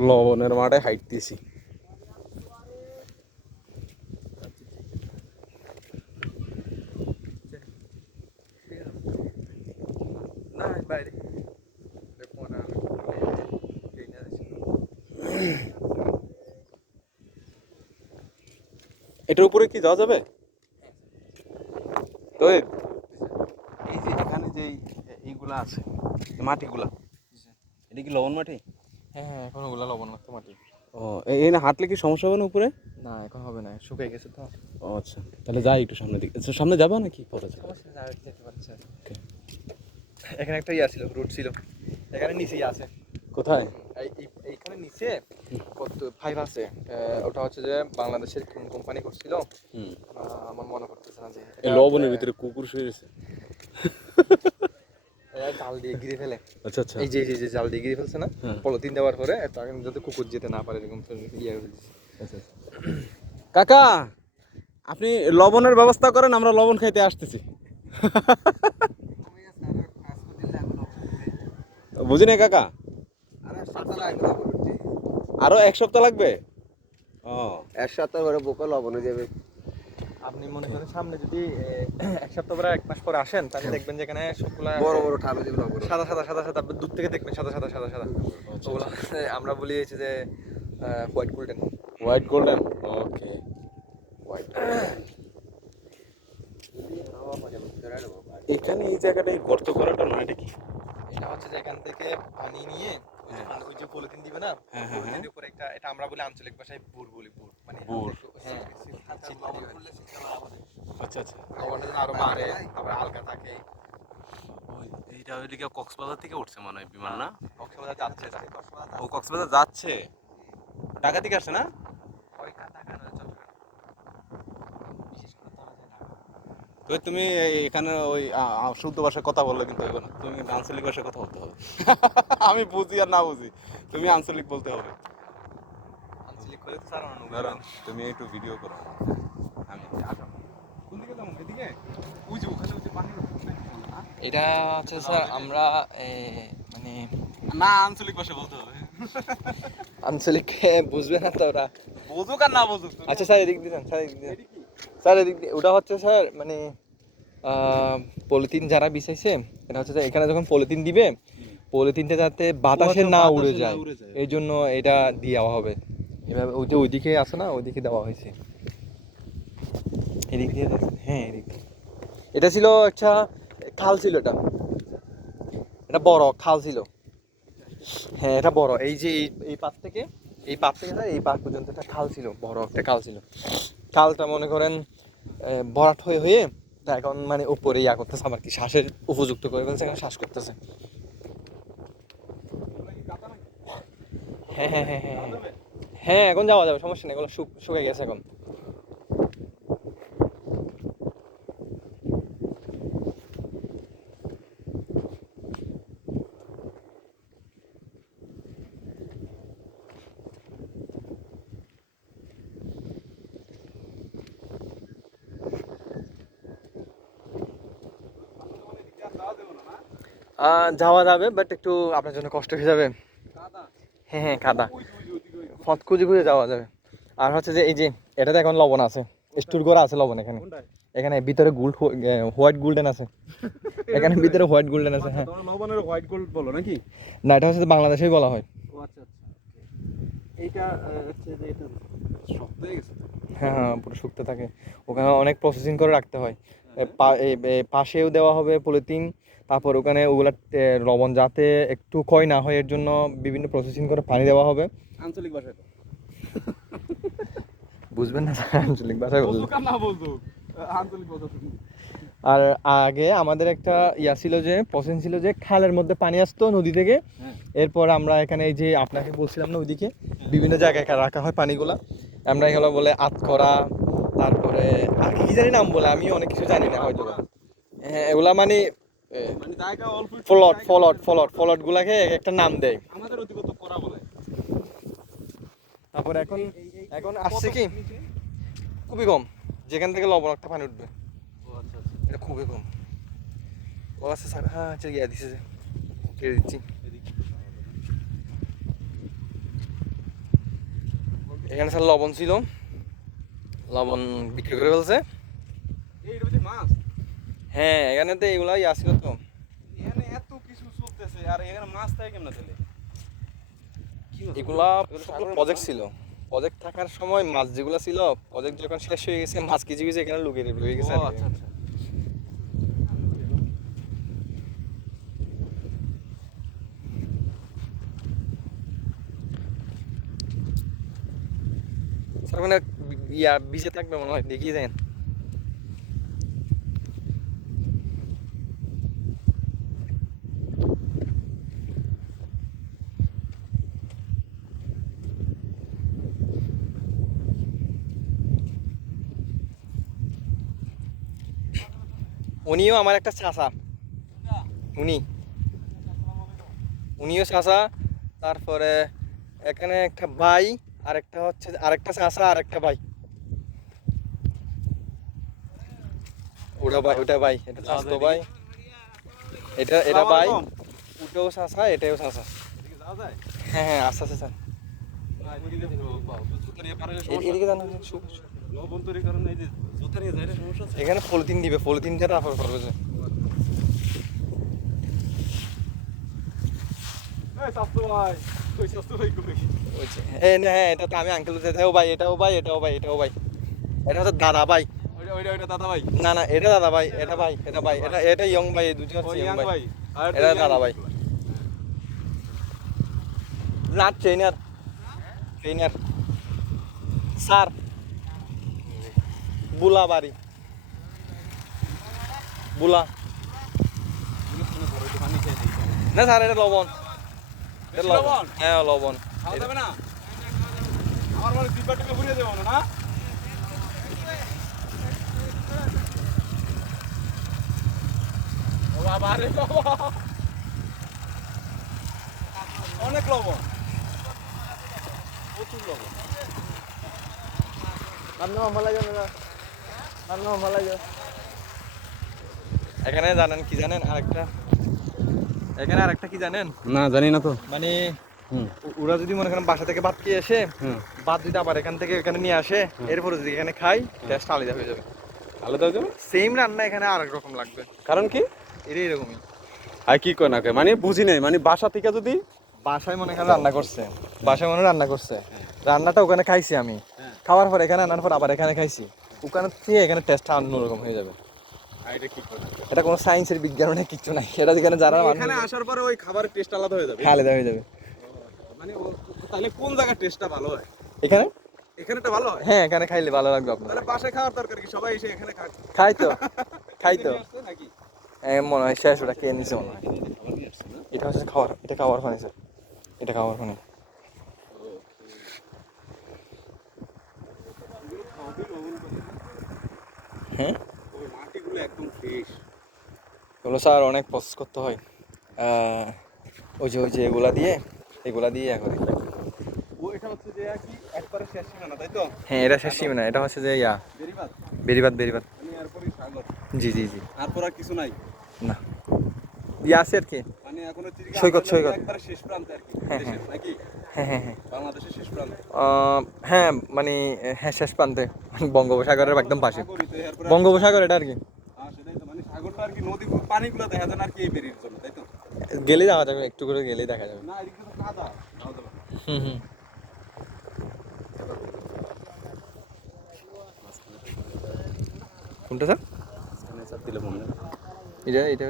লবণের মাঠে হাইটতেছি বাইরে এটার উপরে কি যাওয়া যাবে তো এই এই যে এখানে যে এই- এইগুলা আছে মাটিগুলা? এটা কি লবণ মাটি? হ্যাঁ হ্যাঁ এখন ওগুলা লবণাক্ত মাটি। ও এই- এই না হাঁটলে কি সমস্যা হবে না উপরে? না এখন হবে না শুকিয়ে গেছে তো। ও আচ্ছা। তাহলে যাই একটু সামনে দিকে। আচ্ছা, সামনে যাব নাকি? পরে যাব. এখানে একটা ইয়া ছিল রুট ছিল। এখানে নিচেই আছে। কোথায়? এই- এই- এইখানে নিচে কত ফাইভ আছে। ওটা হচ্ছে যে বাংলাদেশের কোন কোম্পানি করছিল। আমার মনে করতেছে না যে এই লবণের ভিতরে কুকুর শুয়ে গেছে জাল দিয়ে ঘিরে ফেলে। আচ্ছা আচ্ছা। এই যে যে জাল দিয়ে ঘিরে ফেলছে না? হ্যাঁ। পলিথিন দেওয়ার পরে যাতে কুকুর যেতে না পারে এরকম ইয়ে আচ্ছা, আচ্ছা। কাকা আপনি লবণের ব্যবস্থা করেন আমরা লবণ খাইতে আসতেছি। বুঝি না কাকা? আরও এক সপ্তাহ লাগবে? ও এক সপ্তাহ করে বোকা লবণ হয়ে যাবে। আপনি মনে করেন সামনে যদি এক সপ্তাহ পরে এক মাস পরে আসেন তাহলে দেখবেন যে এখানে সবগুলা বড় বড় হয়ে যাবে সাদা সাদা সাদা সাদা আপনি দূর থেকে দেখবেন সাদা সাদা সাদা সাদা। ওগুলো আমরা বলি হচ্ছে যে white golden white golden okay white এখানে এই জায়গাটা গর্ত করাটা নয় এটা কি? এটা হচ্ছে যে এখান থেকে পানি নিয়ে ওই যে ওই যে পলিথিন দিবে না হ্যাঁ, হ্যাঁ, পলিথিনের উপরে একটা এটা আমরা বলি আঞ্চলিক ভাষায় বুর বলি বুর। মানে বুর। হ্যাঁ। হয়। আচ্ছা আচ্ছা লবণটা যেন আরও মারে আবার হালকা থাকে। ওই এইটা ওইদিকে কক্সবাজার থেকে উঠছে মনে হয় বিমান না? কক্সবাজার যাচ্ছে। ও কক্সবাজার যাচ্ছে? ঢাকা থেকে আসছে না ওই ঢাকা নয় চট্টগ্রাম বিশেষ করে ধরা যায় ঢাকা তো তুমি এখানে ওই শুদ্ধ ভাষায় কথা বললে কিন্তু হবে না। তুমি কিন্তু আঞ্চলিক ভাষায় কথা বলতে হবে। আমি বুঝি আর না বুঝি তুমি আঞ্চলিক বলতে হবে। আঞ্চলিক করে দাঁড়াও তুমি একটু ভিডিও করো। আমি কোন দিকে যাব? এদিকে? ওই যে ওখানে ওই যে পানি এটা হচ্ছে স্যার আমরা মানে না আঞ্চলিক ভাষা বলতে হবে। আঞ্চলিক বুঝবে না তো ওরা। বুঝুক আর না বুঝুক আচ্ছা স্যার এদিক দিন স্যার এদিক দিন স্যার এদিক দিয়ে ওটা হচ্ছে স্যার মানে পলিথিন যারা বিছাইছে এটা হচ্ছে যে এখানে যখন পলিথিন দিবে পলিথিনটা যাতে বাতাসে না উড়ে যায় এই জন্য এটা দেওয়া হবে। এভাবে ওই যে ওইদিকে আছে না ওইদিকে দেওয়া হয়েছে। এদিক দিয়ে হ্যাঁ এদিক। এটা ছিল একটা খাল ছিল এটা। এটা বড় খাল ছিল। হ্যাঁ এটা বড়। এই যে এই এই পাত থেকে এই পাত থেকে না এই পাত পর্যন্ত একটা খাল ছিল বড় একটা খাল ছিল। খালটা মনে করেন ভরাট হয়ে হয়ে তা এখন মানে উপরে ইয়া করতেছে, আমার কি শ্বাসের উপযুক্ত করে ফেলছে, এখন শ্বাস করতেছে হ্যাঁ হ্যাঁ হ্যাঁ হ্যাঁ হ্যাঁ। হ্যাঁ এখন যাওয়া যাবে, সমস্যা নেই, এগুলো শুক- শুকিয়ে গেছে এখন যাওয়া যাবে বাট একটু আপনার জন্য কষ্ট হয়ে যাবে। হ্যাঁ হ্যাঁ কাদা। ফত খুঁজে খুঁজে যাওয়া যাবে। আর হচ্ছে যে এই যে এটাতে এখন লবণ আছে। স্টোর করা আছে লবণ এখানে। এখানে ভিতরে গোল্ড হোয়াইট গোল্ডেন আছে। এখানে ভিতরে হোয়াইট গোল্ডেন আছে হ্যাঁ। তোমার লবণের হোয়াইট গোল্ড বলো নাকি? না এটা হচ্ছে যে বাংলাদেশেই বলা হয়। আচ্ছা আচ্ছা হচ্ছে যে এটা শক্ত হয়ে গেছে? হ্যাঁ হ্যাঁ পুরো শুকতে থাকে। ওখানে অনেক প্রসেসিং করে রাখতে হয়। পাশেও দেওয়া হবে পলিথিন তারপর ওখানে ওগুলা লবণ যাতে একটু ক্ষয় না হয় এর জন্য বিভিন্ন প্রসেসিং করে পানি দেওয়া হবে। আঞ্চলিক ভাষায় বুঝবেন না আঞ্চলিক ভাষায় আঞ্চলিক আর আগে আমাদের একটা ইয়া ছিল যে প্রসেস ছিল যে খালের মধ্যে পানি আসতো নদী থেকে। হ্যাঁ। এরপর আমরা এখানে এই যে আপনাকে বলছিলাম না ওইদিকে বিভিন্ন জায়গায় রাখা হয় পানিগুলা। আমরা এগুলো বলে আতকরা তারপরে আর কি জানি নাম বলে আমি অনেক কিছু জানি না হয়তো হ্যাঁ এগুলা মানে মানে ফলট ফলট ফলট ফলট গুলাকে একটা নাম দেয়। আমাদের অধিকত করা বলে। তারপর এখন এখন আসছে কি? খুবই কম। যেখান থেকে লবণ একটা পানি উঠবে। ও আচ্ছা আচ্ছা। এটা খুবই কম। ও আচ্ছা স্যার হ্যাঁ আচ্ছা ইয়া দিছে যে। দিচ্ছি। এখানে স্যার লবণ ছিল। লবণ বিক্রি করে ফেলছে। মাছ? হ্যাঁ এখানে তো এগুলাই আসছিল তো। এখানে এত কিছু চলতেছে আর এখানে মাছ থাকে কেমন তাহলে? এগুলা প্রজেক্ট ছিল। প্রজেক্ট থাকার সময় মাছ যেগুলো ছিল প্রজেক্ট যখন শেষ হয়ে গেছে মাছ কিছু কিছু এখানে লুকিয়ে রয়ে গেছে আচ্ছা আচ্ছা। স্যার মানে ইয়া বিচে থাকবে মনে হয় দেখিয়ে দেন উনিও আমার একটা চাষা উনি। উনিও চাষা তারপরে এখানে একটা ভাই আর একটা হচ্ছে আরেকটা চাষা আর একটা ভাই। ওটা ভাই ওটা ভাই এটা চাষতো ভাই। এটা এটা ভাই। ওটাও চাষা এটাও চাষা হ্যাঁ হ্যাঁ আস্তে আস্তে স্যার এদিকে জানো লবণ কারণে এই যে জুতা নিয়ে যায় সমস্যা আছে? এখানে পলিথিন দিবে পলিথিন তারপর করবে যে হ্যাঁ আমি আঙ্কেল এটাও ভাই এটাও ভাই এটাও ভাই এটাও ভাই। এটা হচ্ছে দাদা ভাই। না না এটা দাদা ভাই এটা ভাই এটা ভাই এটা এটা ইয়ং ভাই দুটো ইয়াং ভাই। ভাই। এটা দাদা ভাই। না ট্রেনার ট্রেনার স্যার। বুলা বাড়ি। বুলা। না স্যার এটা লবণ। এটা লবণ? হ্যাঁ লবণ। না? বাবা রে বাবা। অনেক লবণ। প্রচুর লবণ। রান্না ভালো লাগে না। এখানে জানেন কি জানেন? আরেকটা। এখানে আরেকটা কি জানেন? না জানি না তো। মানে ওরা যদি মনে করেন বাসা থেকে ভাত খেয়ে এসে ভাত যদি আবার এখান থেকে এখানে নিয়ে আসে এরপরে যদি এখানে খাই টেস্ট আলাদা হয়ে যাবে। আলাদা হয়ে যাবে? সেম রান্না এখানে আরেক রকম লাগবে। কারণ কি? এটা এরকমই। আর কি কয় না? মানে বুঝি নাই মানে বাসা থেকে যদি বাসায় মনে করেন রান্না করছে। বাসায় মনে রান্না করছে। রান্নাটা ওখানে খাইছি আমি। খাওয়ার পর এখানে আনার পর আবার এখানে খাইছি। ওখানে থেকে এখানে টেস্টটা অন্যরকম হয়ে যাবে। এটা না কোনো সায়েন্সের বিজ্ঞান অনেক কিছু নাই। এটা যেখানে যারা এখানে আসার পরে ওই খাবারের টেস্ট আলাদা হয়ে যাবে। আলাদা হয়ে যাবে। মানে তাহলে কোন জায়গার টেস্টটা ভালো হয়? এখানে? এখানেটা ভালো হয়? হ্যাঁ এখানে খাইলে ভালো লাগবে আপনার। তাহলে বাসায় খাওয়ার দরকার কি? সবাই এসে এখানে খায় খাই তো খাই তো। এ, মনে হয় শেষ ওটা কে নিছে মনে হয়। না এটা হচ্ছে খাওয়ার এটা খাওয়ার পানি স্যার। এটা খাওয়ার পানি। হ্যাঁ? ওই মাটিগুলো একদম ফ্রেশ এগুলো স্যার অনেক প্রসেস করতে হয়। ওই যে ওই যে এগুলা দিয়ে এগুলা দিয়ে করে ও এটা হচ্ছে যে কি একবারে শেষ সীমানা তাই তো? হ্যাঁ এটা শেষ সীমানা এটা হচ্ছে যে ইয়া। বেরিবাদ বেরিবাদ বেরিবাদ মানে সাগর। জি জি জি। তারপর আর কিছু নাই? না। ইয়ে আছে আর কি। মানে এখন হচ্ছে সৈকত, সৈকত। একবারে শেষ প্রান্তে আর কি। হ্যাঁ, নাকি? হ্যাঁ হ্যাঁ হ্যাঁ। বাংলাদেশের শেষ প্রান্তে? হ্যাঁ মানে হ্যাঁ শেষ প্রান্তে। বঙ্গোপসাগরের একদম পাশে। বঙ্গোপসাগর এটা আর কি? হ্যাঁ মানে আর কি নদী পানিগুলো দেখা যায় না আর কি এই তাই তো? গেলেই যাওয়া যাবে একটু করে গেলেই দেখা যাবে। হুম হুম। কোনটা স্যার? হয়। এটা এটা